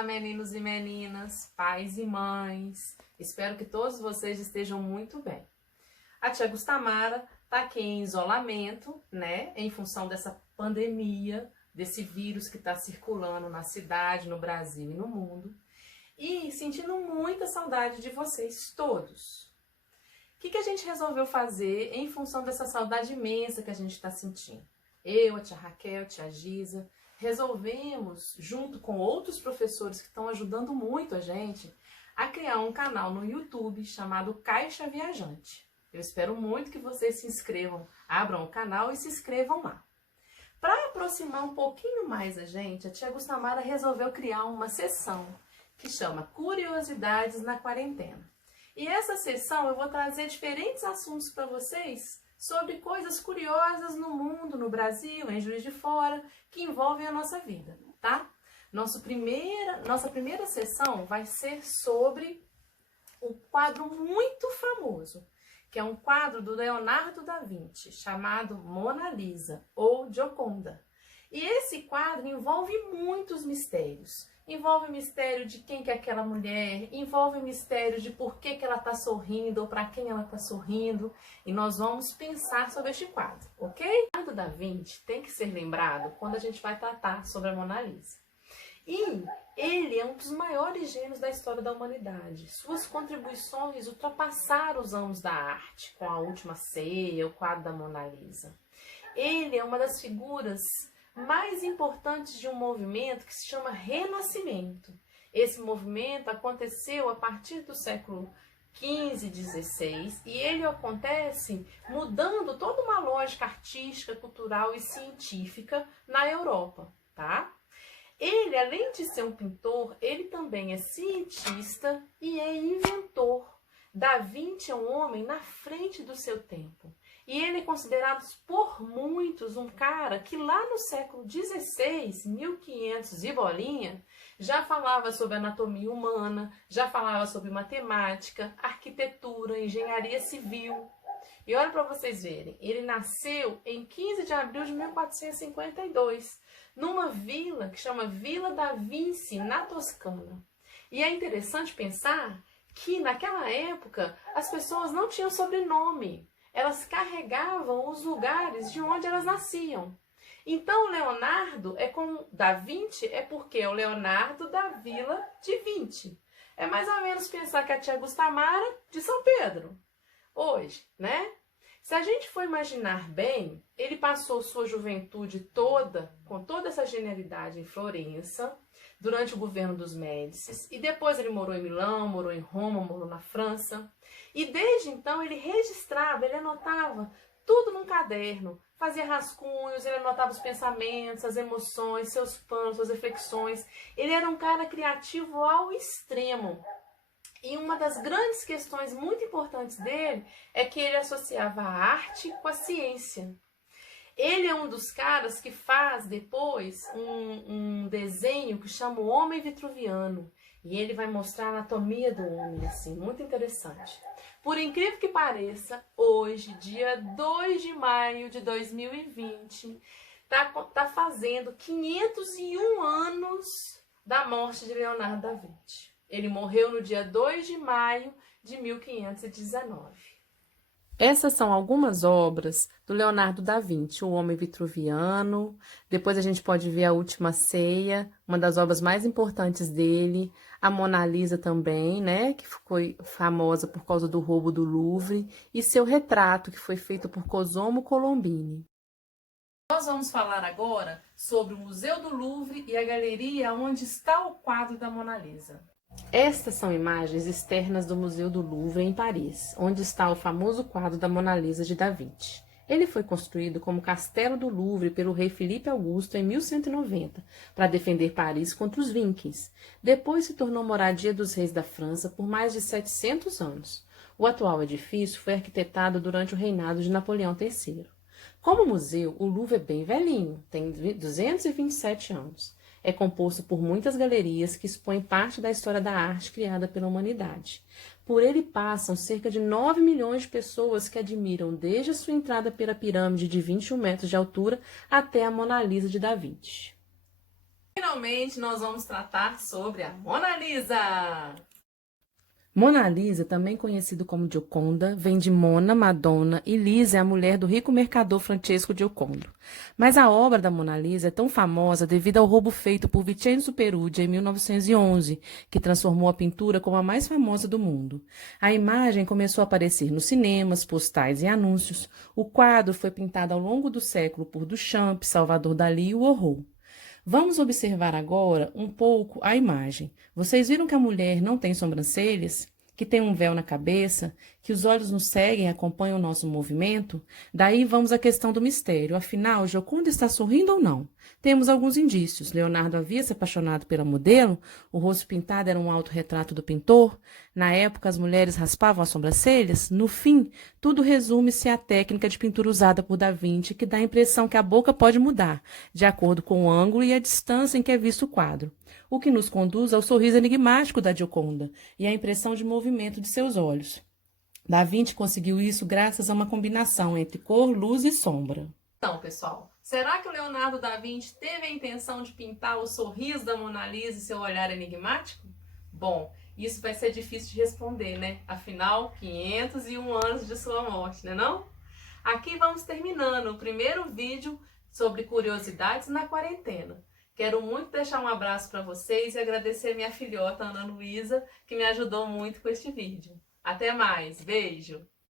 Olá, meninos e meninas, pais e mães. Espero que todos vocês estejam muito bem. A tia Gustamara está aqui em isolamento, né? Em função dessa pandemia, desse vírus que está circulando na cidade, no Brasil e no mundo. E sentindo muita saudade de vocês todos. O que a gente resolveu fazer em função dessa saudade imensa que a gente está sentindo? Eu, a tia Raquel, a tia Giza, resolvemos, junto com outros professores que estão ajudando muito a gente, a criar um canal no YouTube chamado Caixa Viajante. Eu espero muito que vocês se inscrevam, abram o canal e se inscrevam lá. Para aproximar um pouquinho mais a gente, a tia Gustamara resolveu criar uma sessão que chama Curiosidades na Quarentena. E essa sessão eu vou trazer diferentes assuntos para vocês sobre coisas curiosas no mundo, no Brasil, em Juiz de Fora, que envolvem a nossa vida, tá? Nossa primeira sessão vai ser sobre o quadro muito famoso, que é um quadro do Leonardo da Vinci, chamado Mona Lisa, ou Gioconda. E esse quadro envolve muitos mistérios. Envolve o mistério de quem que é aquela mulher, envolve o mistério de por que ela está sorrindo ou para quem ela está sorrindo. E nós vamos pensar sobre este quadro, ok? O Leonardo da Vinci tem que ser lembrado quando a gente vai tratar sobre a Mona Lisa. E ele é um dos maiores gênios da história da humanidade. Suas contribuições ultrapassaram os anos da arte, com a Última Ceia, o quadro da Mona Lisa. Ele é uma das figuras mais importantes de um movimento que se chama Renascimento. Esse movimento aconteceu a partir do século XV e XVI e ele acontece mudando toda uma lógica artística, cultural e científica na Europa, tá? Ele, além de ser um pintor, ele também é cientista e é inventor. Da Vinci é um homem na frente do seu tempo. E ele é considerado por muitos um cara que lá no século XVI, 1500 e bolinha, já falava sobre anatomia humana, já falava sobre matemática, arquitetura, engenharia civil. E olha para vocês verem, ele nasceu em 15 de abril de 1452, numa vila que chama Vila da Vinci, na Toscana. E é interessante pensar que naquela época as pessoas não tinham sobrenome. Elas carregavam os lugares de onde elas nasciam. Então, Leonardo da Vinci é porque é o Leonardo da Vila de Vinci. É mais ou menos pensar que a tia Gustamara de São Pedro, hoje, né? Se a gente for imaginar bem, ele passou sua juventude toda, com toda essa genialidade em Florença, durante o governo dos Médicis, e depois ele morou em Milão, morou em Roma, morou na França. E desde então ele registrava, ele anotava tudo num caderno, fazia rascunhos, ele anotava os pensamentos, as emoções, seus planos, suas reflexões. Ele era um cara criativo ao extremo. E uma das grandes questões muito importantes dele é que ele associava a arte com a ciência. Ele é um dos caras que faz depois um desenho que chama O Homem Vitruviano. E ele vai mostrar a anatomia do homem, assim, muito interessante. Por incrível que pareça, hoje, dia 2 de maio de 2020, tá fazendo 501 anos da morte de Leonardo da Vinci. Ele morreu no dia 2 de maio de 1519. Essas são algumas obras do Leonardo da Vinci, O Homem Vitruviano. Depois a gente pode ver A Última Ceia, uma das obras mais importantes dele. A Mona Lisa também, né, que ficou famosa por causa do roubo do Louvre. E seu retrato, que foi feito por Cosimo Colombini. Nós vamos falar agora sobre o Museu do Louvre e a galeria onde está o quadro da Mona Lisa. Estas são imagens externas do Museu do Louvre, em Paris, onde está o famoso quadro da Mona Lisa de Da Vinci. Ele foi construído como castelo do Louvre pelo rei Filipe Augusto em 1190, para defender Paris contra os Vikings. Depois se tornou moradia dos reis da França por mais de 700 anos. O atual edifício foi arquitetado durante o reinado de Napoleão III. Como museu, o Louvre é bem velhinho, tem 227 anos. É composto por muitas galerias que expõem parte da história da arte criada pela humanidade. Por ele passam cerca de 9 milhões de pessoas que admiram desde a sua entrada pela pirâmide de 21 metros de altura até a Mona Lisa de Da Vinci. Finalmente, nós vamos tratar sobre a Mona Lisa. Mona Lisa, também conhecido como Gioconda, vem de Mona, Madonna, e Lisa é a mulher do rico mercador Francesco Giocondo. Mas a obra da Mona Lisa é tão famosa devido ao roubo feito por Vincenzo Perugia em 1911, que transformou a pintura como a mais famosa do mundo. A imagem começou a aparecer nos cinemas, postais e anúncios. O quadro foi pintado ao longo do século por Duchamp, Salvador Dalí e Warhol. Vamos observar agora um pouco a imagem. Vocês viram que a mulher não tem sobrancelhas? Que tem um véu na cabeça? Que os olhos nos seguem e acompanham o nosso movimento? Daí vamos à questão do mistério. Afinal, Gioconda está sorrindo ou não? Temos alguns indícios. Leonardo havia se apaixonado pela modelo? O rosto pintado era um autorretrato do pintor? Na época, as mulheres raspavam as sobrancelhas? No fim, tudo resume-se à técnica de pintura usada por Da Vinci, que dá a impressão que a boca pode mudar, de acordo com o ângulo e a distância em que é visto o quadro, o que nos conduz ao sorriso enigmático da Gioconda e à impressão de movimento de seus olhos. Da Vinci conseguiu isso graças a uma combinação entre cor, luz e sombra. Então, pessoal, será que o Leonardo da Vinci teve a intenção de pintar o sorriso da Mona Lisa e seu olhar enigmático? Bom, isso vai ser difícil de responder, né? Afinal, 501 anos de sua morte, né não? Aqui vamos terminando o primeiro vídeo sobre curiosidades na quarentena. Quero muito deixar um abraço para vocês e agradecer minha filhota Ana Luísa, que me ajudou muito com este vídeo. Até mais, beijo!